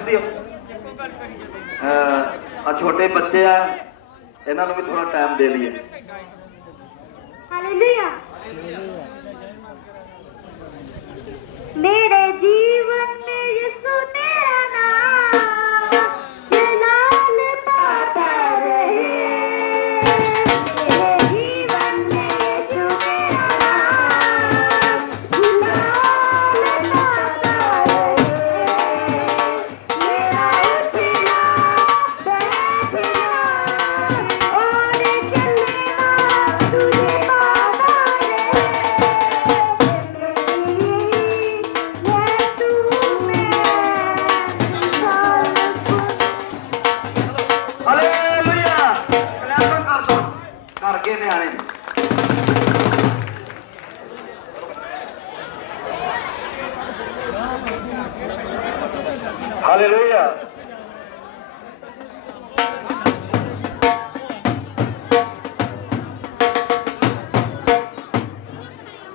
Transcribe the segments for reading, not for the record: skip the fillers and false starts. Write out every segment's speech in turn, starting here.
दियो। छोटे बच्चे आ, इन्हों भी थोड़ा टाइम दे दिए। मेरे जीवन में यीशु तेरा नाम ये लाल पाता रहे। मेरे जीवन में यीशु तेरा नाम ये लाल पाता रहे। मेरा उठना बैठना और चलना तुझे पाता रहे। करके न्याणे हालेलुया।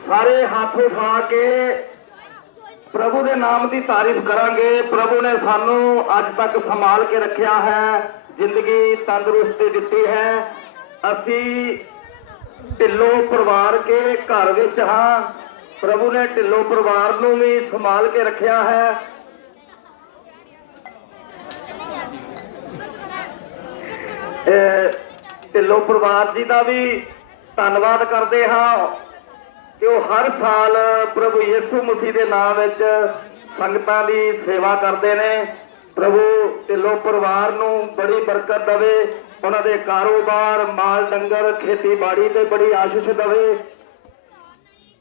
सारे हाथ उठा के प्रभु के नाम की तारीफ करांगे। प्रभु ने सानू अज तक संभाल के रखा है, जिंदगी तंदुरुस्ती दी है। असी ढिल्लो परिवार के घर विच हाँ, प्रभु ने ढिल्लो परिवार नूं भी संभाल के रखा है। ढिल्लो परिवार जी का भी धन्नवाद करते हाँ कि वो हर साल प्रभु यीशु मसीह के नाम विच संगतां दी सेवा करते हैं। प्रभु ढिल्लो परिवार नूं बड़ी बरकत देवे, उन्होंने कारोबार माल डंगर खेतीबाड़ी से बड़ी आशीष देवे।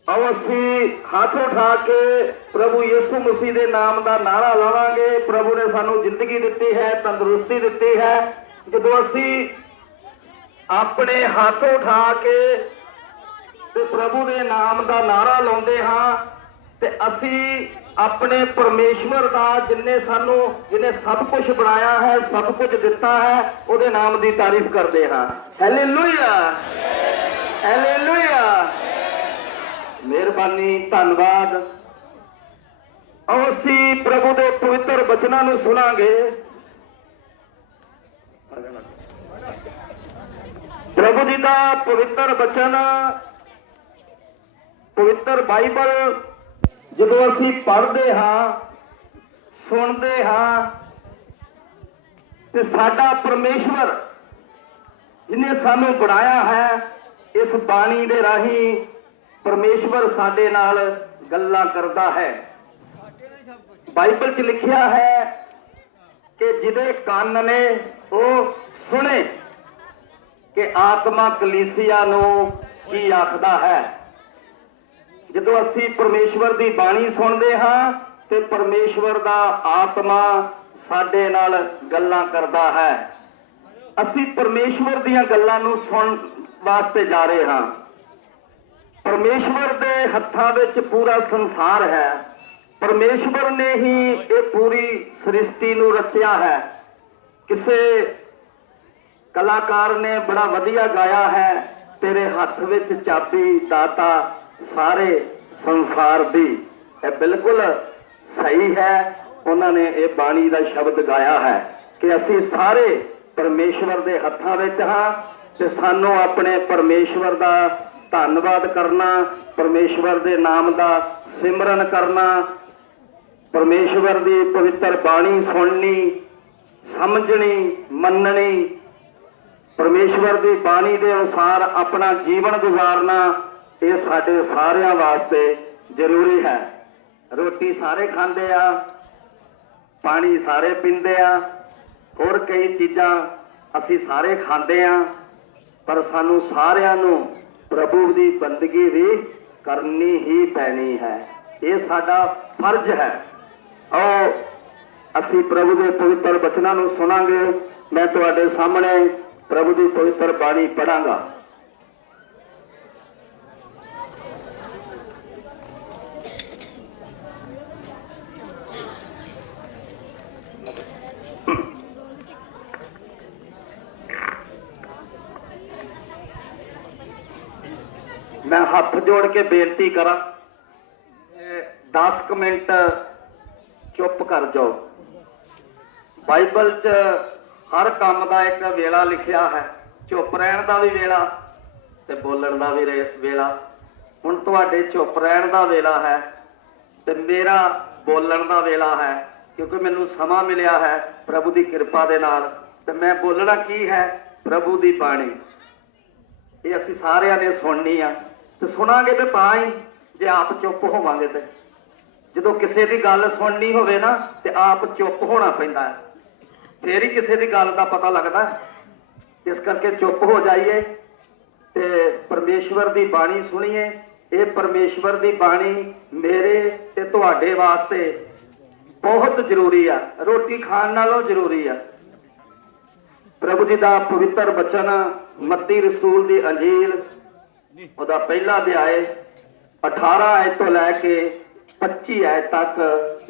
आओ असी हाथ उठा के प्रभु यीशु मसीह के नाम का नारा लावांगे। प्रभु ने सानू जिंदगी दी है, तंदुरुस्ती दी है। जो असी अपने हाथ उठा के प्रभु के नाम का नारा लाते हाँ, तो असी अपने परमेश्वर का जिन्हें सानू जिन्हें सब कुछ बनाया है, सब कुछ दिता है, उसके नाम की तारीफ करते हाँ। Hallelujah hallelujah. मेहरबानी धन्यवाद। असी प्रभु के पवित्र वचनों को सुनांगे। प्रभु जी का पवित्र वचन, पवित्र बाइबल जो असी पढ़ते हाँ सुनते हाँ, तो साडा परमेश्वर जिन्हें सानू बनाया है, इस बाणी दे राही परमेश्वर साडे नाल गल्लां करदा है। बाइबल च लिखिया है कि जिदे कान ने वो सुने कि आत्मा कलीसिया नूं की आखदा है। जो असी परमेश्वर की बाणी सुनते हाँ, तो परमेश्वर का आत्मा साडे नाल गल्लां करदा है। असी परमेश्वर दीयां गल्लां नूं सुन वास्ते जा रहे हाँ। परमेश्वर के हत्थां विच पूरा संसार है। परमेश्वर ने ही ये पूरी सृष्टि नूं रचिया है। किसे कलाकार ने बड़ा वधिया गाया है, तेरे हत्थ विच चाबी दाता सारे संसार दी। ये बिल्कुल सही है। उन्होंने ये बाणी का शब्द गाया है कि असी सारे परमेश्वर के हत्थां विच हाँ, ते सानू अपने परमेश्वर का धन्नवाद करना, परमेश्वर के नाम का सिमरन करना, परमेश्वर की पवित्र बाणी सुननी, समझनी, मननी, परमेश्वर की बाणी के अनुसार अपना जीवन गुजारना, ये साडे सारियां वास्ते जरूरी है। रोटी सारे खांदे आ, पानी सारे पींदे आ, होर कई चीज़ां असी सारे खांदे आ, पर सानू सारियां नू प्रभु की बंदगी भी करनी ही पैनी है। ये साडा फर्ज है। और असी प्रभु के पवित्र वचनों को सुनांगे। मैं तुहाडे सामने प्रभु की पवित्र बाणी पढ़ांगा। मैं हाथ जोड़ के बेनती करा, 10 मिनट चुप कर जाओ। ਬਾਈਬਲ 'ਚ ਹਰ ਕੰਮ ਦਾ ਇੱਕ ਵੇਲਾ ਲਿਖਿਆ ਹੈ। ਚੁੱਪ ਰਹਿਣ ਦਾ ਵੀ ਵੇਲਾ ਤੇ ਬੋਲਣ ਦਾ ਵੀ ਵੇਲਾ। ਹੁਣ ਤੁਹਾਡੇ ਚੁੱਪ ਰਹਿਣ ਦਾ ਵੇਲਾ ਹੈ ਤੇ ਮੇਰਾ ਬੋਲਣ ਦਾ ਵੇਲਾ ਹੈ, ਕਿਉਂਕਿ ਮੈਨੂੰ ਸਮਾਂ ਮਿਲਿਆ ਹੈ ਪ੍ਰਭੂ ਦੀ ਕਿਰਪਾ ਦੇ ਨਾਲ। ਤੇ ਮੈਂ ਬੋਲਣਾ ਕੀ ਹੈ? ਪ੍ਰਭੂ ਦੀ ਬਾਣੀ। ਇਹ ਅਸੀਂ ਸਾਰਿਆਂ ਨੇ ਸੁਣਨੀ ਆ ਤੇ ਸੁਣਾਂਗੇ ਤੇ ਤਾਂ ਹੀ, ਜੇ ਆਪ ਚੁੱਪ ਹੋਵਾਂਗੇ ਤੇ। ਜਦੋਂ ਕਿਸੇ ਦੀ ਗੱਲ ਸੁਣਨੀ ਹੋਵੇ ਨਾ ਤੇ ਆਪ ਚੁੱਪ ਹੋਣਾ ਪੈਂਦਾ ਹੈ, ਫੇਰ ਹੀ ਕਿਸੇ ਦੀ ਗੱਲ ਦਾ ਪਤਾ ਲੱਗਦਾ। ਇਸ ਕਰਕੇ ਚੁੱਪ ਹੋ ਜਾਈਏ ਤੇ ਪਰਮੇਸ਼ਵਰ ਦੀ ਬਾਣੀ ਸੁਣੀਏ। ਇਹ ਪਰਮੇਸ਼ਵਰ ਦੀ ਬਾਣੀ ਮੇਰੇ ਤੇ ਤੁਹਾਡੇ ਵਾਸਤੇ ਬਹੁਤ ਜ਼ਰੂਰੀ ਆ, ਰੋਟੀ ਖਾਣ ਨਾਲੋਂ ਜ਼ਰੂਰੀ ਆ। ਪ੍ਰਭੂ ਜੀ ਦਾ ਪਵਿੱਤਰ ਬਚਨ ਮੱਤੀ ਰਸੂਲ ਦੀ ਅੰਜੀਲ ਉਹਦਾ ਪਹਿਲਾ ਅਧਿਆਇ 18 ਆਇਤ ਤੋਂ ਲੈ ਕੇ 25 ਆਇਤ ਤੱਕ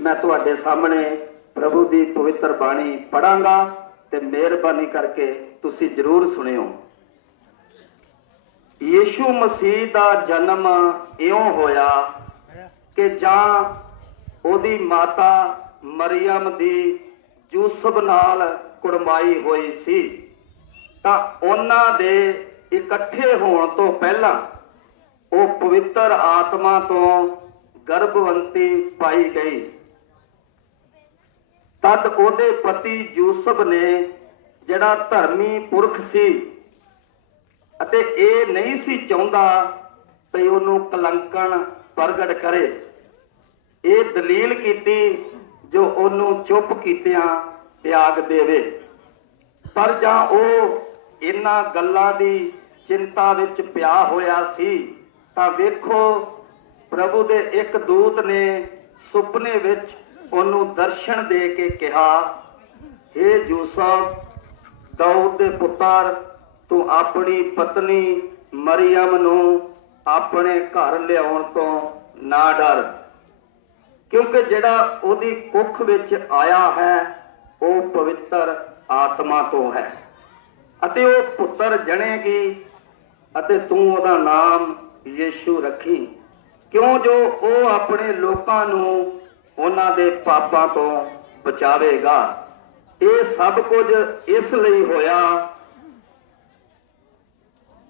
ਮੈਂ ਤੁਹਾਡੇ ਸਾਹਮਣੇ ਪ੍ਰਭੂ ਦੀ ਪਵਿੱਤਰ ਬਾਣੀ ਪੜਾਂਗਾ ਤੇ ਮਿਹਰਬਾਨੀ ਕਰਕੇ ਤੁਸੀਂ ਜ਼ਰੂਰ ਸੁਣਿਓ। ਯੀਸ਼ੂ ਮਸੀਹ ਦਾ ਜਨਮ ਇਉਂ ਹੋਇਆ ਕਿ ਜਾਂ ਉਹਦੀ ਮਾਤਾ ਮਰੀਅਮ ਦੀ ਯੂਸਫ ਨਾਲ ਕੁੜਮਾਈ ਹੋਈ ਸੀ ਤਾਂ ਉਹਨਾਂ ਦੇ ਇਕੱਠੇ ਹੋਣ ਤੋਂ ਪਹਿਲਾਂ ਉਹ ਪਵਿੱਤਰ ਆਤਮਾ ਤੋਂ ਗਰਭਵੰਤੀ ਪਾਈ ਗਈ। ਤਦ ਉਹਦੇ ਪਤੀ ਯੂਸਫ ਨੇ, ਜਿਹੜਾ ਧਰਮੀ ਪੁਰਖ ਸੀ ਅਤੇ ਇਹ ਨਹੀਂ ਸੀ ਚਾਹੁੰਦਾ ਕਿ ਉਹਨੂੰ ਕਲੰਕਣ ਪ੍ਰਗਟ ਕਰੇ, ਇਹ ਦਲੀਲ ਕੀਤੀ ਜੋ ਉਹਨੂੰ ਚੁੱਪ ਕੀਤਿਆਂ ਤਿਆਗ ਦੇਵੇ। ਪਰ ਜਾਂ ਉਹ ਇਹਨਾਂ ਗੱਲਾਂ ਦੀ ਚਿੰਤਾ ਵਿੱਚ ਪਿਆ ਹੋਇਆ ਸੀ ਤਾਂ ਵੇਖੋ ਪ੍ਰਭੂ ਦੇ ਇੱਕ ਦੂਤ ਨੇ ਸੁਪਨੇ ਵਿੱਚ ਉਹਨੂੰ ਦਰਸ਼ਨ ਦੇ ਕੇ ਕਿਹਾ, ਹੇ ਯੂਸਫ, ਦਾਊਦ ਦੇ ਪੁੱਤਰ, ਤੂੰ ਆਪਣੀ ਪਤਨੀ ਮਰੀਅਮ ਨੂੰ ਆਪਣੇ ਘਰ ਲਿਆਉਣ ਤੋਂ ਨਾ ਡਰ, ਕਿਉਂਕਿ ਜਿਹੜਾ ਉਹਦੀ ਕੁੱਖ ਵਿੱਚ ਆਇਆ ਹੈ ਉਹ ਪਵਿੱਤਰ ਆਤਮਾ ਤੋਂ ਹੈ ਅਤੇ ਉਹ ਪੁੱਤਰ ਜਣੇਗੀ ਅਤੇ ਤੂੰ ਉਹਦਾ ਨਾਮ ਯੀਸ਼ੂ ਰੱਖੀ, ਕਿਉਂ ਜੋ ਉਹ ਆਪਣੇ ਲੋਕਾਂ ਨੂੰ ਉਹਨਾਂ ਦੇ ਪਾਪਾਂ ਤੋਂ ਬਚਾਵੇਗਾ। ਇਹ ਸਭ ਕੁਝ ਇਸ ਲਈ ਹੋਇਆ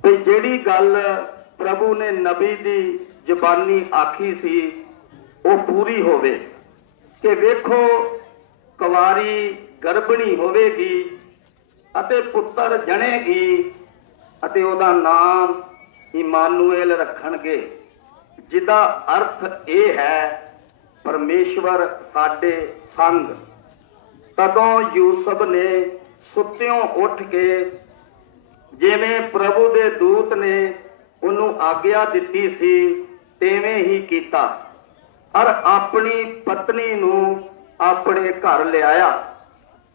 ਵੀ ਜਿਹੜੀ ਗੱਲ ਪ੍ਰਭੂ ਨੇ ਨਬੀ ਦੀ ਜ਼ੁਬਾਨੀ ਆਖੀ ਸੀ ਉਹ ਪੂਰੀ ਹੋਵੇ ਕਿ ਵੇਖੋ ਕੁਵਾਰੀ ਗਰਭਣੀ ਹੋਵੇਗੀ ਅਤੇ ਪੁੱਤਰ ਜਣੇਗੀ ਅਤੇ ਉਹਦਾ ਨਾਮ ਇਮਾਨੂਏਲ ਰੱਖਣਗੇ, ਜਿਹਦਾ ਅਰਥ ਇਹ ਹੈ ਪਰਮੇਸ਼ਵਰ ਸਾਡੇ ਸੰਗ। ਤਦੋਂ ਯੂਸਫ ਨੇ ਸੁੱਤਿਓਂ ਉੱਠ ਕੇ ਜਿਵੇਂ ਪ੍ਰਭੂ ਦੇ ਦੂਤ ਨੇ ਉਹਨੂੰ ਆਗਿਆ ਦਿੱਤੀ ਸੀ ਤਿਵੇਂ ਹੀ ਕੀਤਾ ਔਰ ਆਪਣੀ ਪਤਨੀ ਨੂੰ ਆਪਣੇ ਘਰ ਲਿਆਇਆ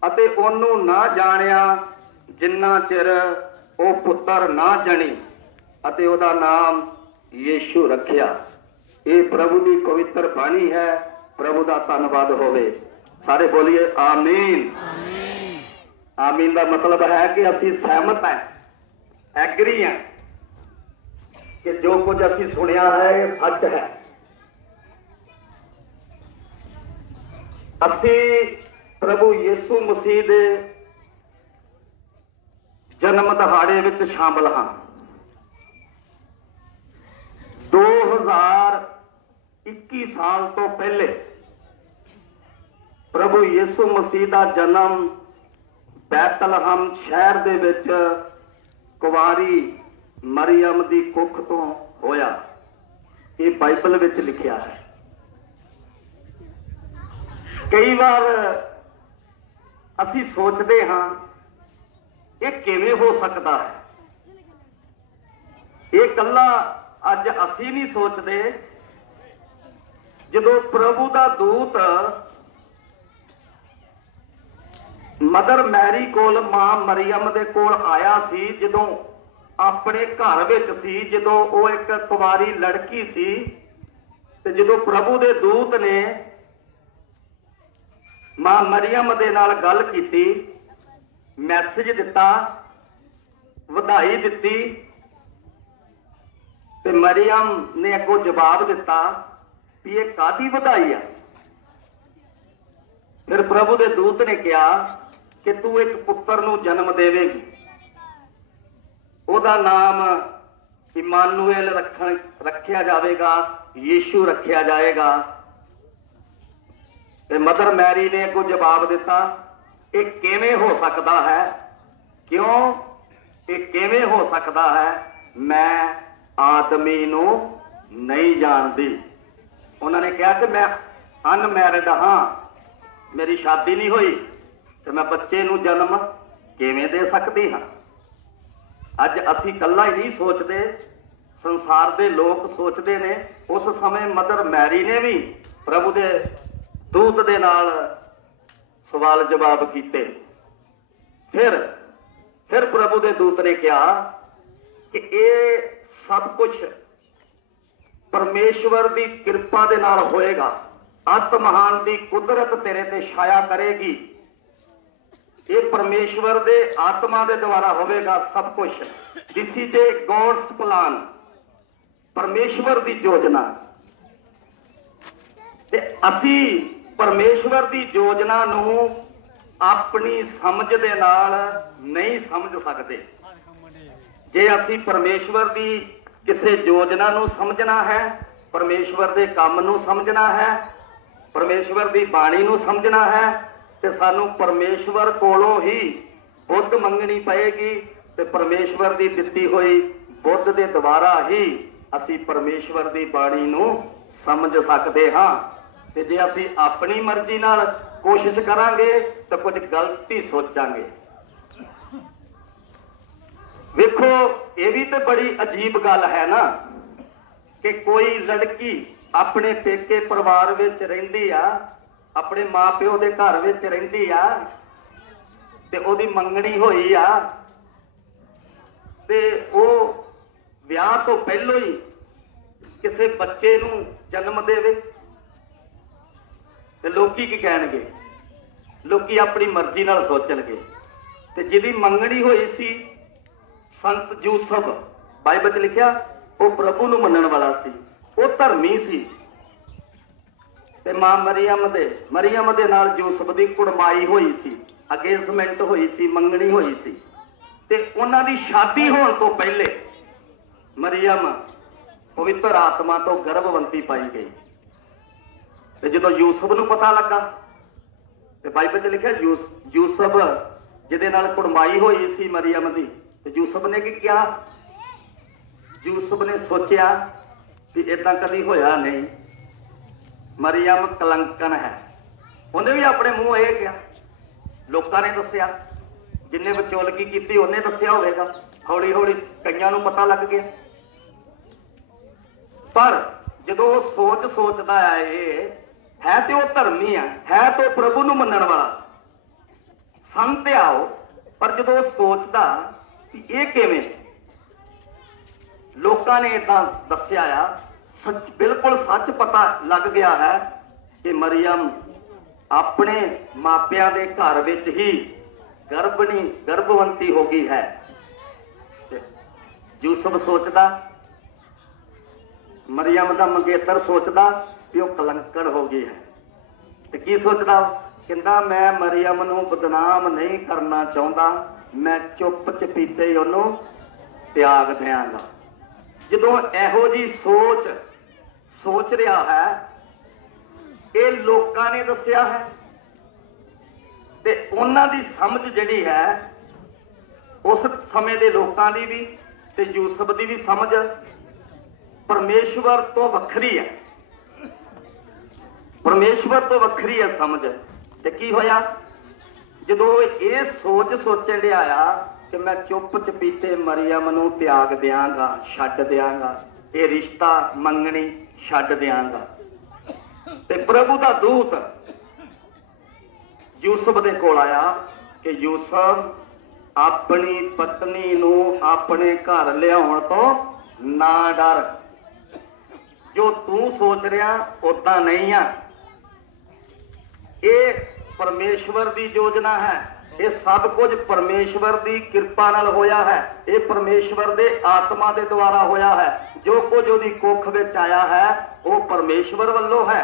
ਅਤੇ ਉਹਨੂੰ ਨਾ ਜਾਣਿਆ ਜਿੰਨਾ ਚਿਰ ਉਹ ਪੁੱਤਰ ਨਾ ਜਣੀ ਅਤੇ ਉਹਦਾ ਨਾਮ ਯੀਸ਼ੂ ਰੱਖਿਆ। ਇਹ ਪ੍ਰਭੂ ਦੀ ਪਵਿੱਤਰ ਬਾਣੀ ਹੈ। ਪ੍ਰਭੂ ਦਾ ਧੰਨਵਾਦ ਹੋਵੇ। ਸਾਰੇ ਬੋਲੀਏ ਆਮੀਨ। ਆਮੀਨ ਦਾ ਮਤਲਬ ਹੈ ਕਿ ਅਸੀਂ ਸਹਿਮਤ ਹਾਂ, ਐਗਰੀ ਹਾਂ ਕਿ ਜੋ ਕੁਝ ਅਸੀਂ ਸੁਣਿਆ ਹੈ ਇਹ ਸੱਚ ਹੈ। ਅਸੀਂ ਪ੍ਰਭੂ ਯਿਸੂ ਮਸੀਹ ਦੇ ਜਨਮ ਦਿਹਾੜੇ ਵਿੱਚ ਸ਼ਾਮਲ ਹਾਂ। 2021 ਸਾਲ ਤੋਂ ਪਹਿਲੇ ਪ੍ਰਭੂ ਯਿਸੂ ਮਸੀਹ ਦਾ ਜਨਮ ਬੈਤਲਹਮ ਸ਼ਹਿਰ ਦੇ ਵਿੱਚ ਕੁਵਾਰੀ ਮਰੀਅਮ ਦੀ ਕੁੱਖ ਤੋਂ ਹੋਇਆ। ਇਹ ਬਾਈਬਲ ਵਿੱਚ ਲਿਖਿਆ ਹੈ। ਕਈ ਵਾਰ ਅਸੀਂ ਸੋਚਦੇ ਹਾਂ ਇਹ ਕਿਵੇਂ ਹੋ ਸਕਦਾ ਹੈ। ਇਹ ਕੱਲਾ ਅੱਜ ਅਸੀਂ ਨਹੀਂ ਸੋਚਦੇ, ਜਦੋਂ ਪ੍ਰਭੂ ਦਾ ਦੂਤ ਮਦਰ ਮੈਰੀ ਕੋਲ, ਮਾਂ ਮਰੀਅਮ ਦੇ ਕੋਲ ਆਇਆ ਸੀ, ਜਦੋਂ ਆਪਣੇ ਘਰ ਵਿੱਚ ਸੀ, ਜਦੋਂ ਉਹ ਇੱਕ ਕੁਵਾਰੀ ਲੜਕੀ ਸੀ, ਤੇ ਜਦੋਂ ਪ੍ਰਭੂ ਦੇ ਦੂਤ ਨੇ ਮਾਂ ਮਰੀਅਮ ਦੇ ਨਾਲ ਗੱਲ ਕੀਤੀ, ਮੈਸੇਜ ਦਿੱਤਾ, ਵਧਾਈ ਦਿੱਤੀ, ਤੇ ਮਰੀਅਮ ਨੇ ਅੱਗੋਂ ਜਵਾਬ ਦਿੱਤਾ ਵੀ ਇਹ ਕਾਹਦੀ ਵਧਾਈ ਆ, ਫਿਰ ਪ੍ਰਭੂ ਦੇ ਦੂਤ ਨੇ ਕਿਹਾ ਕਿ ਤੂੰ ਇੱਕ ਪੁੱਤਰ ਨੂੰ ਜਨਮ ਦੇਵੇਗੀ, ਉਹਦਾ ਨਾਮ ਇਮਾਨੂਏਲ ਰੱਖਿਆ ਜਾਵੇਗਾ, ਯੀਸ਼ੂ ਰੱਖਿਆ ਜਾਏਗਾ। ਤੇ ਮਦਰ ਮੈਰੀ ਨੇ ਅੱਗੋਂ ਜਵਾਬ ਦਿੱਤਾ, ਇਹ ਕਿਵੇਂ ਹੋ ਸਕਦਾ ਹੈ? ਕਿਉਂ ਇਹ ਕਿਵੇਂ ਹੋ ਸਕਦਾ ਹੈ? ਮੈਂ ਆਦਮੀ ਨੂੰ ਨਹੀਂ ਜਾਣਦੀ। ਉਹਨਾਂ ਨੇ ਕਿਹਾ ਕਿ ਮੈਂ ਅਨਮੈਰਿਡ ਹਾਂ, ਮੇਰੀ ਸ਼ਾਦੀ ਨਹੀਂ ਹੋਈ, ਤੇ ਮੈਂ ਬੱਚੇ ਨੂੰ ਜਨਮ ਕਿਵੇਂ ਦੇ ਸਕਦੀ ਹਾਂ? ਅੱਜ ਅਸੀਂ ਇਕੱਲਾ ਹੀ ਨਹੀਂ ਸੋਚਦੇ, ਸੰਸਾਰ ਦੇ ਲੋਕ ਸੋਚਦੇ ਨੇ। ਉਸ ਸਮੇਂ ਮਦਰ ਮੈਰੀ ਨੇ ਵੀ ਪ੍ਰਭੂ ਦੇ ਦੂਤ ਦੇ ਨਾਲ ਸਵਾਲ ਜਵਾਬ ਕੀਤੇ। ਫਿਰ ਪ੍ਰਭੂ ਦੇ ਦੂਤ ਨੇ ਕਿਹਾ ਕਿ ਇਹ ਸਭ ਕੁਝ ਪਰਮੇਸ਼ਵਰ ਦੀ ਕਿਰਪਾ ਦੇ ਨਾਲ ਹੋਏਗਾ। ਅਸਤ ਮਹਾਨ ਦੀ ਕੁਦਰਤ ਤੇਰੇ ਤੇ ਛਾਇਆ ਕਰੇਗੀ। ਇਹ ਪਰਮੇਸ਼ਵਰ ਦੇ ਆਤਮਾ ਦੇ ਦੁਆਰਾ ਹੋਵੇਗਾ ਸਭ ਕੁਝ। This is a God's plan, ਪਰਮੇਸ਼ਵਰ ਦੀ ਯੋਜਨਾ। ਤੇ ਅਸੀਂ ਪਰਮੇਸ਼ਵਰ ਦੀ ਯੋਜਨਾ ਨੂੰ ਆਪਣੀ ਸਮਝ ਦੇ ਨਾਲ ਨਹੀਂ ਸਮਝ ਸਕਦੇ। ਜੇ ਅਸੀਂ ਪਰਮੇਸ਼ਵਰ ਦੀ ਕਿਸੇ ਯੋਜਨਾ ਨੂੰ ਸਮਝਣਾ ਹੈ, ਪਰਮੇਸ਼ਵਰ ਦੇ ਕੰਮ ਨੂੰ ਸਮਝਣਾ ਹੈ, ਪਰਮੇਸ਼ਵਰ ਦੀ ਬਾਣੀ ਨੂੰ ਸਮਝਣਾ ਹੈ, ਤੇ ਸਾਨੂੰ ਪਰਮੇਸ਼ਵਰ ਕੋਲੋਂ ਹੀ ਬੁੱਧ ਮੰਗਣੀ ਪਏਗੀ। ਤੇ ਪਰਮੇਸ਼ਵਰ ਦੀ ਦਿੱਤੀ ਹੋਈ ਬੁੱਧ ਦੇ ਦੁਆਰਾ ਹੀ ਅਸੀਂ ਪਰਮੇਸ਼ਵਰ ਦੀ ਬਾਣੀ ਨੂੰ ਸਮਝ ਸਕਦੇ ਹਾਂ। ਤੇ ਜੇ ਅਸੀਂ ਆਪਣੀ ਮਰਜ਼ੀ ਨਾਲ ਕੋਸ਼ਿਸ਼ ਕਰਾਂਗੇ ਤਾਂ ਕੁਝ ਗਲਤ ਹੀ ਸੋਚਾਂਗੇ। ਵੇਖੋ, ਇਹ ਵੀ ਤੇ ਬੜੀ ਅਜੀਬ ਗੱਲ ਹੈ ਨਾ ਕਿ ਕੋਈ ਲੜਕੀ ਆਪਣੇ ਪੇਕੇ ਪਰਿਵਾਰ ਵਿੱਚ ਰਹਿੰਦੀ ਆ, ਆਪਣੇ ਮਾਪਿਓ ਦੇ ਘਰ ਵਿੱਚ ਰਹਿੰਦੀ ਆ, ਤੇ ਉਹਦੀ ਮੰਗਣੀ ਹੋਈ ਆ, ਤੇ ਉਹ ਵਿਆਹ ਤੋਂ ਪਹਿਲਾਂ ਹੀ ਕਿਸੇ ਬੱਚੇ ਨੂੰ ਜਨਮ ਦੇਵੇ, ਤੇ ਲੋਕੀ ਕੀ ਕਹਿਣਗੇ? ਲੋਕੀ ਆਪਣੀ ਮਰਜ਼ੀ ਨਾਲ ਸੋਚਣਗੇ। ਤੇ ਜਿਹਦੀ ਮੰਗਣੀ ਹੋਈ ਸੀ ਸੰਤ ਯੂਸਫ, ਬਾਈਬਲ 'ਚ ਲਿਖਿਆ, ਉਹ ਪ੍ਰਭੂ ਨੂੰ ਮੰਨਣ ਵਾਲਾ ਸੀ, ਉਹ ਧਰਮੀ ਸੀ। ਤੇ ਮਾਂ ਮਰੀਅਮ ਦੇ ਨਾਲ ਯੂਸਫ ਦੀ ਕੁੜਮਾਈ ਹੋਈ ਸੀ, ਅਗੇਜਮੈਂਟ ਹੋਈ ਸੀ, ਮੰਗਣੀ ਹੋਈ ਸੀ। ਤੇ ਉਹਨਾਂ ਦੀ ਸ਼ਾਦੀ ਹੋਣ ਤੋਂ ਪਹਿਲੇ ਮਰੀਅਮ ਪਵਿੱਤਰ ਆਤਮਾ ਤੋਂ ਗਰਭਵੰਤੀ ਪਾਈ ਗਈ। ਤੇ ਜਦੋਂ ਯੂਸਫ ਨੂੰ ਪਤਾ ਲੱਗਾ, ਤੇ ਬਾਈਬਲ 'ਚ ਲਿਖਿਆ ਯੂਸਫ ਜਿਹਦੇ ਨਾਲ ਕੁੜਮਾਈ ਹੋਈ ਸੀ ਮਰੀਅਮ ਦੀ, ਤੇ ਯੂਸਫ ਨੇ ਕੀ ਕਿਹਾ? ਯੂਸਫ ਨੇ ਸੋਚਿਆ ਕਿ ਏਦਾਂ ਕਦੀ ਹੋਇਆ ਨਹੀਂ, ਮਰੀਅਮ ਕਲੰਕਨ ਹੈ। ਉਹਨੇ ਵੀ ਆਪਣੇ ਮੂੰਹ ਇਹ ਕਿਹਾ, ਲੋਕਾਂ ਨੇ ਦੱਸਿਆ, ਜਿੰਨੇ ਵਿਚੋਲਗੀ ਕੀਤੀ ਉਹਨੇ ਦੱਸਿਆ ਹੋਵੇਗਾ। ਹੌਲੀ ਹੌਲੀ ਕਈਆਂ ਨੂੰ ਪਤਾ ਲੱਗ ਗਿਆ। ਪਰ ਜਦੋਂ ਉਹ ਸੋਚਦਾ ਆ, ਇਹ ਹੈ ਤੇ ਉਹ ਧਰਮੀ ਆ, ਹੈ ਤੇ ਪ੍ਰਭੂ ਨੂੰ ਮੰਨਣ ਵਾਲਾ, ਸੰਤ ਆ ਉਹ, ਪਰ ਜਦੋਂ ਉਹ ਸੋਚਦਾ ਕਿ ਇਹ ਕਿਵੇਂ, ਲੋਕਾਂ ਨੇ ਏਦਾਂ ਦੱਸਿਆ ਆ, ਸੱਚ, ਬਿਲਕੁਲ ਸੱਚ ਪਤਾ ਲੱਗ ਗਿਆ ਹੈ ਕਿ ਮਰੀਅਮ ਆਪਣੇ ਮਾਪਿਆਂ ਦੇ ਘਰ ਵਿੱਚ ਹੀ ਗਰਭਵੰਤੀ ਹੋ ਗਈ ਹੈ। ਯੂਸਫ ਸੋਚਦਾ, ਮਰੀਅਮ ਦਾ ਮੰਗੇਤਰ ਸੋਚਦਾ ਕਿ ਉਹ ਕਲੰਕਣ ਹੋ ਗਈ ਹੈ। ਤੇ ਕੀ ਸੋਚਦਾ? ਕਹਿੰਦਾ, ਮੈਂ ਮਰੀਅਮ ਨੂੰ ਬਦਨਾਮ ਨਹੀਂ ਕਰਨਾ ਚਾਹੁੰਦਾ, ਮੈਂ ਚੁੱਪ ਚਪੀਤੇ ਹੀ ਉਹਨੂੰ ਤਿਆਗ ਦਿਆਂਗਾ। ਜਦੋਂ ਇਹੋ ਜੀ ਸੋਚ ਰਿਹਾ ਹੈ, ਇਹ ਲੋਕਾਂ ਨੇ ਦੱਸਿਆ ਹੈ, ਤੇ ਉਹਨਾਂ ਦੀ ਸਮਝ ਜਿਹੜੀ ਹੈ, ਉਸ ਸਮੇਂ ਦੇ ਲੋਕਾਂ ਦੀ ਵੀ ਤੇ ਯੂਸਫ ਦੀ ਵੀ ਸਮਝ ਪਰਮੇਸ਼ਵਰ ਤੋਂ ਵੱਖਰੀ ਹੈ। ਪਰਮੇਸ਼ਵਰ ਤੋਂ ਵੱਖਰੀ ਹੈ ਸਮਝ। ਤੇ ਕੀ ਹੋਇਆ? ਜਦੋਂ ਇਹ ਸੋਚਣ ਡਿਆ ਆ ਕਿ ਮੈਂ ਚੁੱਪ ਚਪੀਤੇ ਮਰੀਅਮ ਨੂੰ ਤਿਆਗ ਦਿਆਂਗਾ, ਛੱਡ ਦਿਆਂਗਾ, ਇਹ ਰਿਸ਼ਤਾ ਮੰਗਣੀ ਛੱਡ ਦਿਆਂਗਾ, ਤੇ ਪ੍ਰਭੂ ਦਾ ਦੂਤ ਯੂਸਫ ਦੇ ਕੋਲ ਆਇਆ ਕਿ ਯੂਸਫ, ਆਪਣੀ ਪਤਨੀ ਨੂੰ ਆਪਣੇ ਘਰ ਲਿਆਉਣ ਤੋਂ ਨਾ ਡਰ। ਜੋ ਤੂੰ ਸੋਚ ਰਿਹਾ ਉਦਾਂ ਨਹੀਂ ਆ, ਇਹ ਪਰਮੇਸ਼ਵਰ ਦੀ ਯੋਜਨਾ ਹੈ। ਇਹ ਸਭ ਕੁਝ ਪਰਮੇਸ਼ਵਰ ਦੀ ਕਿਰਪਾ ਨਾਲ ਹੋਇਆ ਹੈ। ਇਹ ਪਰਮੇਸ਼ਵਰ ਦੇ ਆਤਮਾ ਦੇ ਦੁਆਰਾ ਹੋਇਆ ਹੈ। ਜੋ ਕੁਝ ਉਹਦੀ ਕੁੱਖ ਵਿੱਚ ਆਇਆ ਹੈ ਉਹ ਪਰਮੇਸ਼ਵਰ ਵੱਲੋਂ ਹੈ।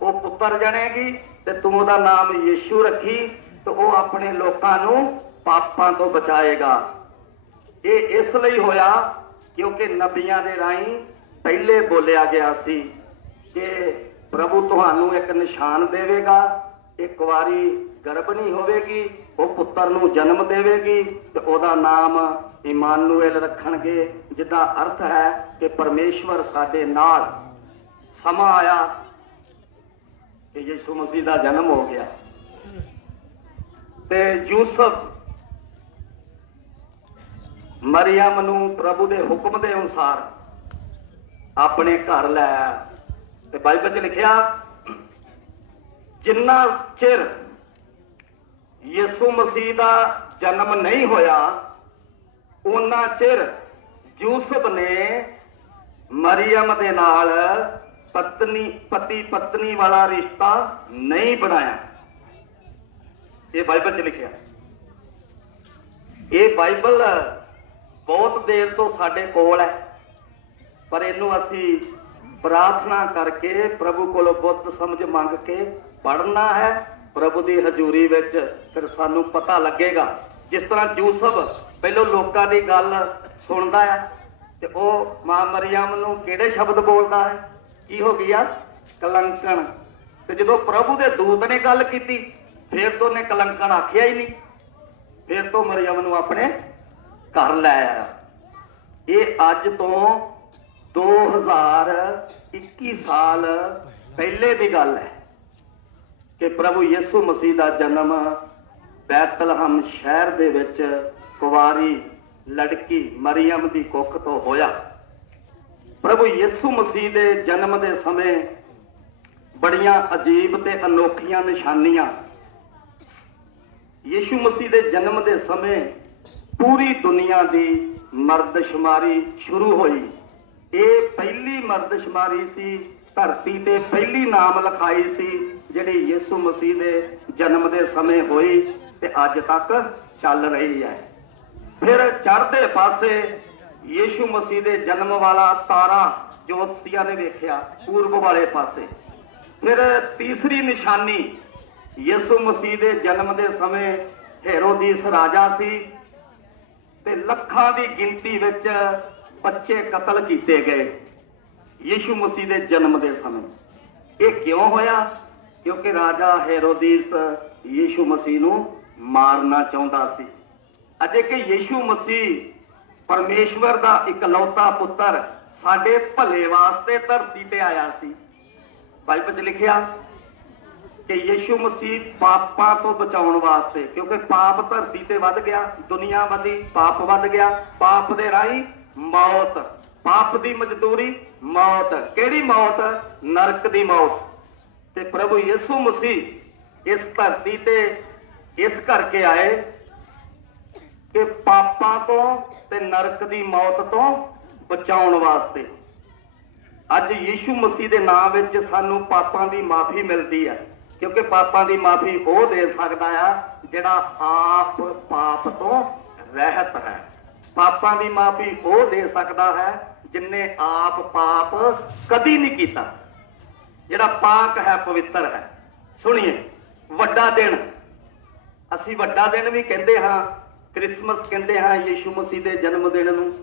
ਉਹ ਪੁੱਤਰ ਜਣੇਗੀ ਤੇ ਤੂੰ ਉਹਦਾ ਨਾਮ ਯੀਸ਼ੂ ਰੱਖੀ ਤੇ ਉਹ ਆਪਣੇ ਲੋਕਾਂ ਨੂੰ ਪਾਪਾਂ ਤੋਂ ਬਚਾਏਗਾ। ਇਹ ਇਸ ਲਈ ਹੋਇਆ ਕਿਉਂਕਿ ਨਬੀਆਂ ਦੇ ਰਾਹੀਂ ਪਹਿਲੇ ਬੋਲਿਆ ਗਿਆ ਸੀ ਕਿ ਪ੍ਰਭੂ ਤੁਹਾਨੂੰ ਇੱਕ ਨਿਸ਼ਾਨ ਦੇਵੇਗਾ, ਇੱਕ ਵਾਰੀ ਗਰਭਣੀ ਹੋਵੇਗੀ, ਉਹ ਪੁੱਤਰ ਨੂੰ ਜਨਮ ਦੇਵੇਗੀ ਤੇ ਉਹਦਾ ਨਾਮ ਇਮਾਨੂਏਲ ਰੱਖਣਗੇ, ਜਿਹਦਾ ਅਰਥ ਹੈ ਕਿ ਪਰਮੇਸ਼ਵਰ ਸਾਡੇ ਨਾਲ। ਸਮਾਂ ਆਇਆ ਕਿ ਯਿਸੂ ਮਸੀਹ ਦਾ ਜਨਮ ਹੋ ਗਿਆ ਤੇ ਯੂਸਫ ਮਰੀਅਮ ਨੂੰ ਪ੍ਰਭੂ ਦੇ ਹੁਕਮ ਦੇ ਅਨੁਸਾਰ ਆਪਣੇ ਘਰ ਲੈ ਆਇਆ। ਤੇ ਬਾਈਬਲ 'ਚ ਲਿਖਿਆ ਜਿੰਨਾ ਚਿਰ ਯਿਸੂ ਮਸੀਹ ਦਾ ਜਨਮ ਨਹੀਂ ਹੋਇਆ ਉਹਨਾਂ ਚਿਰ ਯੂਸਫ ਨੇ ਮਰੀਅਮ ਦੇ ਨਾਲ ਪਤੀ ਪਤਨੀ ਵਾਲਾ ਰਿਸ਼ਤਾ ਨਹੀਂ ਬਣਾਇਆ। ਇਹ ਬਾਈਬਲ 'ਚ ਲਿਖਿਆ। ਇਹ ਬਾਈਬਲ ਬਹੁਤ ਦੇਰ ਤੋਂ ਸਾਡੇ ਕੋਲ ਹੈ, ਪਰ ਇਹਨੂੰ ਅਸੀਂ ਪ੍ਰਾਰਥਨਾ ਕਰਕੇ ਪ੍ਰਭੂ ਕੋਲੋਂ ਬੁੱਧ ਸਮਝ ਮੰਗ ਕੇ ਪੜ੍ਹਨਾ ਹੈ ਪ੍ਰਭੂ ਦੀ ਹਜ਼ੂਰੀ ਵਿੱਚ। ਫਿਰ ਸਾਨੂੰ ਪਤਾ ਲੱਗੇਗਾ। ਜਿਸ ਤਰ੍ਹਾਂ ਯੂਸਫ ਪਹਿਲੋਂ ਲੋਕਾਂ ਦੀ ਗੱਲ ਸੁਣਦਾ ਹੈ ਤੇ ਉਹ ਮਾਂ ਮਰੀਅਮ ਨੂੰ ਕਿਹੜੇ ਸ਼ਬਦ ਬੋਲਦਾ ਹੈ, ਕੀ ਹੋ ਗਿਆ? ਕਲੰਕਣ। ਤੇ ਜਦੋਂ ਪ੍ਰਭੂ ਦੇ ਦੂਤ ਨੇ ਗੱਲ ਕੀਤੀ ਫਿਰ ਤੋਂ ਉਹਨੇ ਕਲੰਕਣ ਆਖਿਆ ਹੀ ਨਹੀਂ। ਫਿਰ ਤੋਂ ਮਰੀਅਮ ਨੂੰ ਆਪਣੇ ਘਰ ਲੈ ਆਇਆ। ਇਹ ਅੱਜ ਤੋਂ 2021 ਸਾਲ ਪਹਿਲੇ ਦੀ ਗੱਲ ਹੈ ਕਿ ਪ੍ਰਭੂ ਯਿਸੂ ਮਸੀਹ ਦਾ ਜਨਮ ਬੈਤਲਹਮ ਸ਼ਹਿਰ ਦੇ ਵਿੱਚ ਕੁਵਾਰੀ ਲੜਕੀ ਮਰੀਅਮ ਦੀ ਕੁੱਖ ਤੋਂ ਹੋਇਆ। ਪ੍ਰਭੂ ਯਿਸੂ ਮਸੀਹ ਦੇ ਜਨਮ ਦੇ ਸਮੇਂ ਬੜੀਆਂ ਅਜੀਬ ਤੇ ਅਨੋਖੀਆਂ ਨਿਸ਼ਾਨੀਆਂ। ਯਿਸੂ ਮਸੀਹ ਦੇ ਜਨਮ ਦੇ ਸਮੇਂ ਪੂਰੀ ਦੁਨੀਆ ਦੀ ਮਰਦਸ਼ੁਮਾਰੀ ਸ਼ੁਰੂ ਹੋਈ। ਇਹ ਪਹਿਲੀ ਮਰਦਸ਼ੁਮਾਰੀ ਸੀ, ਧਰਤੀ ਤੇ ਪਹਿਲੀ ਨਾਮ ਲਿਖਾਈ ਸੀ ਜਿਹੜੀ ਯਿਸੂ ਮਸੀਹ ਦੇ ਜਨਮ ਦੇ ਸਮੇਂ ਹੋਈ ਤੇ ਅੱਜ ਤੱਕ ਚੱਲ ਰਹੀ ਹੈ। ਫਿਰ ਚੜ੍ਹਦੇ ਪਾਸੇ ਯਿਸੂ ਮਸੀਹ ਦੇ ਜਨਮ ਵਾਲਾ ਤਾਰਾ ਜੋਤਸ਼ੀਆਂ ਨੇ ਵੇਖਿਆ ਪੂਰਬ ਵਾਲੇ ਪਾਸੇ। ਫਿਰ ਤੀਸਰੀ ਨਿਸ਼ਾਨੀ ਯਿਸੂ ਮਸੀਹ ਦੇ ਜਨਮ ਦੇ ਸਮੇਂ ਹੈਰੋਦੀਸ ਰਾਜਾ ਸੀ ਤੇ ਲੱਖਾਂ ਦੀ ਗਿਣਤੀ ਵਿੱਚ ਬੱਚੇ ਕਤਲ ਕੀਤੇ ਗਏ ਯਿਸੂ ਮਸੀਹ ਦੇ ਜਨਮ ਦੇ ਸਮੇਂ। ਇਹ ਕਿਉਂ ਹੋਇਆ? ਕਿਉਂਕਿ ਰਾਜਾ ਹੈਰੋਦੀਸ ਯਿਸੂ ਮਸੀਹ ਨੂੰ ਮਾਰਨਾ ਚਾਹੁੰਦਾ ਸੀ। ਅਜੇ ਕਿ ਯਿਸੂ ਮਸੀਹ ਪਰਮੇਸ਼ਵਰ ਦਾ ਇਕਲੌਤਾ ਪੁੱਤਰ ਸਾਡੇ ਭਲੇ ਵਾਸਤੇ ਧਰਤੀ ਤੇ ਆਇਆ ਸੀ। ਬਾਈਬਲ 'ਚ ਲਿਖਿਆ ਕਿ ਯਿਸੂ ਮਸੀਹ ਪਾਪਾਂ ਤੋਂ ਬਚਾਉਣ ਵਾਸਤੇ, ਕਿਉਂਕਿ ਪਾਪ ਧਰਤੀ ਤੇ ਵੱਧ ਗਿਆ, ਦੁਨੀਆ ਵਧੀ, ਪਾਪ ਵੱਧ ਗਿਆ। ਪਾਪ ਦੇ ਰਾਹੀਂ ਮੌਤ, ਪਾਪ ਦੀ ਮਜ਼ਦੂਰੀ ਮੌਤ। ਕਿਹੜੀ ਮੌਤ? ਨਰਕ ਦੀ ਮੌਤ। ਤੇ ਪ੍ਰਭੂ ਯਿਸੂ ਮਸੀਹ ਇਸ ਧਰਤੀ ਤੇ ਇਸ ਕਰਕੇ ਆਏ ਕਿ ਪਾਪਾਂ ਤੋਂ ਤੇ ਨਰਕ ਦੀ ਮੌਤ ਤੋਂ ਬਚਾਉਣ ਵਾਸਤੇ। ਅੱਜ ਯਿਸੂ ਮਸੀਹ ਦੇ ਨਾਮ ਵਿੱਚ ਸਾਨੂੰ ਪਾਪਾਂ ਦੀ ਮਾਫੀ ਮਿਲਦੀ ਹੈ, ਕਿਉਂਕਿ ਪਾਪਾਂ ਦੀ ਮਾਫੀ ਉਹ ਦੇ ਸਕਦਾ ਆ ਜਿਹੜਾ ਆਪ ਪਾਪ ਤੋਂ ਰਹਿਤ ਹੈ। ਪਾਪਾਂ ਦੀ ਮਾਫੀ ਉਹ ਦੇ ਸਕਦਾ ਹੈ ਜਿਨਨੇ ਆਪ ਪਾਪ ਕਦੀ ਨਹੀਂ ਕੀਤਾ, ਜਿਹੜਾ ਪਾਕ ਹੈ, ਪਵਿੱਤਰ ਹੈ। ਸੁਣੀਏ, ਵੱਡਾ ਦਿਨ, ਅਸੀਂ ਵੱਡਾ ਦਿਨ ਵੀ ਕਹਿੰਦੇ ਹਾਂ, ਕ੍ਰਿਸਮਸ ਕਹਿੰਦੇ ਹਾਂ ਯਿਸੂ ਮਸੀਹ ਦੇ ਜਨਮ ਦਿਨ ਨੂੰ।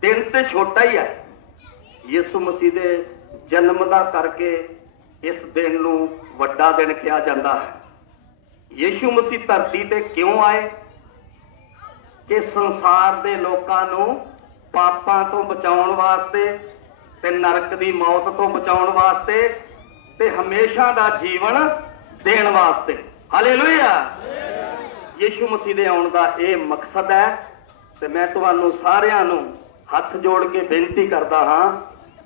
ਦਿਨ ਤੇ ਛੋਟਾ ਹੀ ਹੈ, ਯਿਸੂ ਮਸੀਹ ਦੇ ਜਨਮ ਦਾ ਕਰਕੇ ਇਸ ਦਿਨ ਨੂੰ ਵੱਡਾ ਦਿਨ ਕਿਹਾ ਜਾਂਦਾ ਹੈ। ਯਿਸੂ ਮਸੀਹ ਧਰਤੀ ਤੇ ਕਿਉਂ ਆਏ? ਕਿ ਸੰਸਾਰ ਦੇ ਲੋਕਾਂ ਨੂੰ ਪਾਪਾਂ ਤੋਂ ਬਚਾਉਣ ਵਾਸਤੇ ਤੇ ਨਰਕ ਦੀ ਮੌਤ ਤੋਂ ਬਚਾਉਣ ਵਾਸਤੇ ਤੇ ਹਮੇਸ਼ਾ ਦਾ ਜੀਵਨ ਦੇਣ ਵਾਸਤੇ। ਹਾਲੇਲੂਇਆ। ਯਿਸੂ ਮਸੀਹ ਦੇ ਆਉਣ ਦਾ ਇਹ ਮਕਸਦ ਹੈ। ਤੇ ਮੈਂ ਤੁਹਾਨੂੰ ਸਾਰਿਆਂ ਨੂੰ ਹੱਥ ਜੋੜ ਕੇ ਬੇਨਤੀ ਕਰਦਾ ਹਾਂ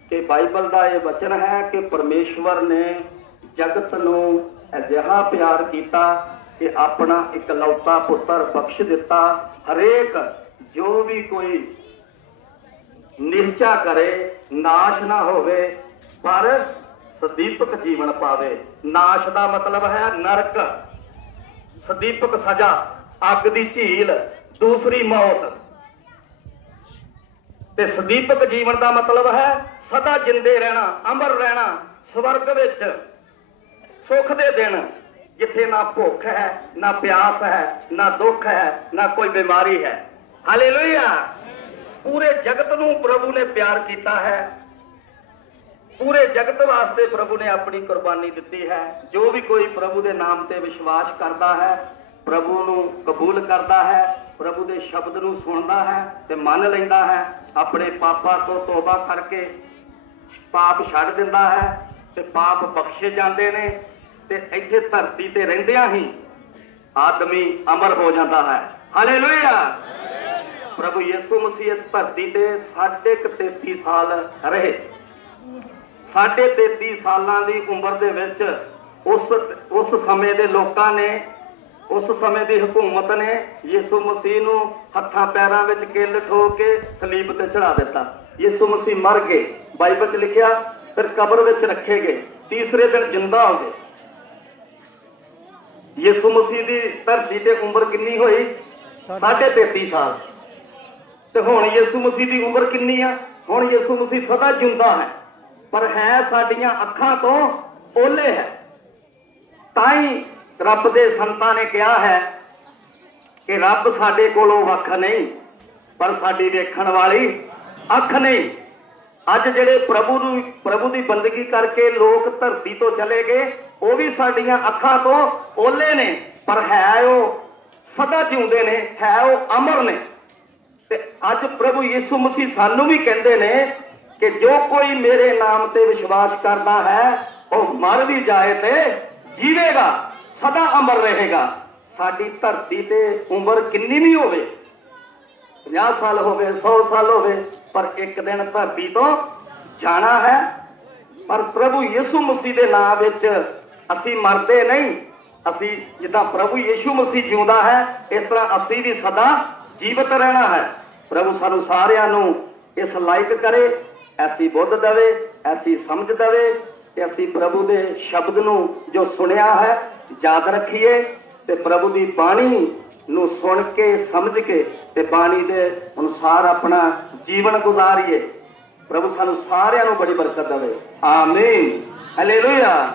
ਕਿ ਬਾਈਬਲ ਦਾ ਇਹ ਵਚਨ ਹੈ ਕਿ ਪਰਮੇਸ਼ਵਰ ਨੇ ਜਗਤ ਨੂੰ ਅਜਿਹਾ ਪਿਆਰ ਕੀਤਾ ਕਿ ਆਪਣਾ ਇਕਲੌਤਾ ਪੁੱਤਰ ਬਖਸ਼ ਦਿੱਤਾ। ਹਰੇਕ ਜੋ ਵੀ ਕੋਈ ਨਿਸ਼ਚਾ ਕਰੇ ਨਾਸ਼ ਨਾ ਹੋਵੇ ਪਰ ਸਦੀਪਕ ਜੀਵਨ ਪਾਵੇ। ਨਾਸ਼ ਦਾ ਮਤਲਬ ਹੈ ਨਰਕ, ਸਦੀਪਕ ਸਜ਼ਾ, ਅੱਗ ਦੀ ਝੀਲ, ਦੂਸਰੀ ਮੌਤ। ਤੇ ਸਦੀਪਕ ਜੀਵਨ ਦਾ ਮਤਲਬ ਹੈ ਸਦਾ ਜਿੰਦੇ ਰਹਿਣਾ, ਅਮਰ ਰਹਿਣਾ, ਸਵਰਗ ਵਿੱਚ ਸੁੱਖ ਦੇ ਦਿਨ ਜਿੱਥੇ ਨਾ ਭੁੱਖ ਹੈ, ਨਾ ਪਿਆਸ ਹੈ, ਨਾ ਦੁੱਖ ਹੈ, ਨਾ ਕੋਈ ਬਿਮਾਰੀ ਹੈ। ਹਾਲੇਲੂਇਆ। ਪੂਰੇ ਜਗਤ ਨੂੰ ਪ੍ਰਭੂ ਨੇ ਪਿਆਰ ਕੀਤਾ ਹੈ। ਪੂਰੇ ਜਗਤ ਵਾਸਤੇ ਪ੍ਰਭੂ ਨੇ ਆਪਣੀ ਕੁਰਬਾਨੀ ਦਿੱਤੀ ਹੈ। ਜੋ ਵੀ ਕੋਈ ਪ੍ਰਭੂ ਦੇ ਨਾਮ ਤੇ ਵਿਸ਼ਵਾਸ ਕਰਦਾ ਹੈ, ਪ੍ਰਭੂ ਨੂੰ ਕਬੂਲ ਕਰਦਾ ਹੈ, ਪ੍ਰਭੂ ਦੇ ਸ਼ਬਦ ਨੂੰ ਸੁਣਦਾ ਹੈ ਤੇ ਮੰਨ ਲੈਂਦਾ ਹੈ, ਆਪਣੇ ਪਾਪਾਂ ਤੋਂ ਤੋਬਾ ਕਰਕੇ ਪਾਪ ਛੱਡ ਦਿੰਦਾ ਹੈ ਤੇ ਪਾਪ ਬਖਸ਼ੇ ਜਾਂਦੇ ਨੇ ਤੇ ਇੱਥੇ ਧਰਤੀ ਤੇ ਰਹਿੰਦਿਆਂ ਹੀ ਆਦਮੀ ਅਮਰ ਹੋ ਜਾਂਦਾ ਹੈ। ਹਾਲੇਲੂਇਆ। ਪ੍ਰਭੂ ਯਿਸੂ ਮਸੀਹ ਇਸ ਧਰਤੀ ਤੇ 33.5 ਸਾਲ ਰਹੇ। 33.5 ਸਾਲਾਂ ਦੀ ਉਮਰ ਦੇ ਵਿੱਚ ਉਸ ਸਮੇਂ ਦੇ ਲੋਕਾਂ ਨੇ, ਉਸ ਸਮੇਂ ਦੀ ਹਕੂਮਤ ਨੇ ਯਿਸੂ ਮਸੀਹ ਨੂੰ ਹੱਥਾਂ ਪੈਰਾਂ ਵਿੱਚ ਕਿੱਲ ਠੋਕ ਕੇ ਸਲੀਬ ਤੇ ਚੜਾ ਦਿੱਤਾ। ਯਿਸੂ ਮਸੀਹ ਮਰ ਗਏ, ਬਾਈਬਲ 'ਚ ਲਿਖਿਆ, ਫਿਰ ਕਬਰ ਵਿੱਚ ਰੱਖੇ ਗਏ, ਤੀਸਰੇ ਦਿਨ ਜਿੰਦਾ ਹੋ ਗਏ। ਯਿਸੂ ਮਸੀਹ ਦੀ ਧਰਤੀ ਤੇ ਉਮਰ ਕਿੰਨੀ ਹੋਈ? 33.5 ਸਾਲ। ਤੇ ਹੁਣ ਯਿਸੂ ਮਸੀਹ ਦੀ ਉਮਰ ਕਿੰਨੀ ਆ? ਹੁਣ ਯਿਸੂ ਮਸੀਹ ਸਦਾ ਜਿਉਂਦਾ ਹੈ, ਪਰ ਹੈ ਸਾਡੀਆਂ ਅੱਖਾਂ ਤੋਂ ਓਲੇ ਹੈ। ਤਾਂ ਹੀ ਰੱਬ ਦੇ ਸੰਤਾਂ ਨੇ ਕਿਹਾ ਹੈ ਕਿ ਰੱਬ ਸਾਡੇ ਕੋਲੋਂ ਵੱਖ ਨਹੀਂ, ਪਰ ਸਾਡੀ ਵੇਖਣ ਵਾਲੀ ਅੱਖ ਨਹੀਂ। ਅੱਜ ਜਿਹੜੇ ਪ੍ਰਭੂ ਦੀ ਬੰਦਗੀ ਕਰਕੇ ਲੋਕ ਧਰਤੀ ਤੋਂ ਚਲੇ ਗਏ, ਉਹ ਵੀ ਸਾਡੀਆਂ ਅੱਖਾਂ ਤੋਂ ਓਲੇ ਨੇ, ਪਰ ਹੈ ਉਹ ਸਦਾ ਜਿਉਂਦੇ ਨੇ, ਹੈ ਉਹ ਅਮਰ ਨੇ। ਤੇ ਅੱਜ ਪ੍ਰਭੂ ਯਿਸੂ ਮਸੀਹ ਸਾਨੂੰ ਵੀ ਕਹਿੰਦੇ ਨੇ ਕਿ ਜੋ ਕੋਈ ਮੇਰੇ ਨਾਮ ਤੇ ਵਿਸ਼ਵਾਸ ਕਰਦਾ ਹੈ, ਉਹ ਮਰ ਵੀ ਜਾਏ ਤੇ ਜੀਵੇਗਾ, ਸਦਾ ਅਮਰ ਰਹੇਗਾ। ਸਾਡੀ ਧਰਤੀ ਤੇ ਉਮਰ ਕਿੰਨੀ ਵੀ ਹੋਵੇ, 50 ਸਾਲ ਹੋਵੇ, 100 ਸਾਲ ਹੋਵੇ, ਪਰ ਇੱਕ ਦਿਨ ਧਰਤੀ ਤੋਂ ਜਾਣਾ ਹੈ। ਪਰ ਪ੍ਰਭੂ ਯਿਸੂ ਮਸੀਹ ਦੇ ਨਾਮ ਵਿੱਚ ਅਸੀਂ ਮਰਦੇ ਨਹੀਂ। ਅਸੀਂ ਜਿੱਦਾਂ ਪ੍ਰਭੂ ਯਿਸੂ ਮਸੀਹ ਜਿਉਂਦਾ ਹੈ, ਇਸ ਤਰ੍ਹਾਂ ਅਸੀਂ ਵੀ ਸਦਾ ਜੀਵਤ ਰਹਿਣਾ ਹੈ। ਪ੍ਰਭੂ ਸਾਨੂੰ ਸਾਰਿਆਂ ਨੂੰ ਇਸ ਲਾਇਕ ਕਰੇ, ਐਸੀ ਬੁੱਧ ਦੇਵੇ, ਐਸੀ ਸਮਝ ਦੇਵੇ ਕਿ ਅਸੀਂ ਪ੍ਰਭੂ ਦੇ ਸ਼ਬਦ ਨੂੰ ਜੋ ਸੁਣਿਆ ਹੈ ਯਾਦ ਰੱਖੀਏ ਤੇ ਪ੍ਰਭੂ ਦੀ ਬਾਣੀ ਨੂੰ ਸੁਣ ਕੇ, ਸਮਝ ਕੇ ਤੇ ਬਾਣੀ ਦੇ ਅਨੁਸਾਰ ਆਪਣਾ ਜੀਵਨ ਗੁਜ਼ਾਰੀਏ। ਪ੍ਰਭੂ ਸਾਨੂੰ ਸਾਰਿਆਂ ਨੂੰ ਬੜੀ ਬਰਕਤ ਦੇਵੇ। ਆਮੀਨ। ਹਾਲੇਲੂਇਆ।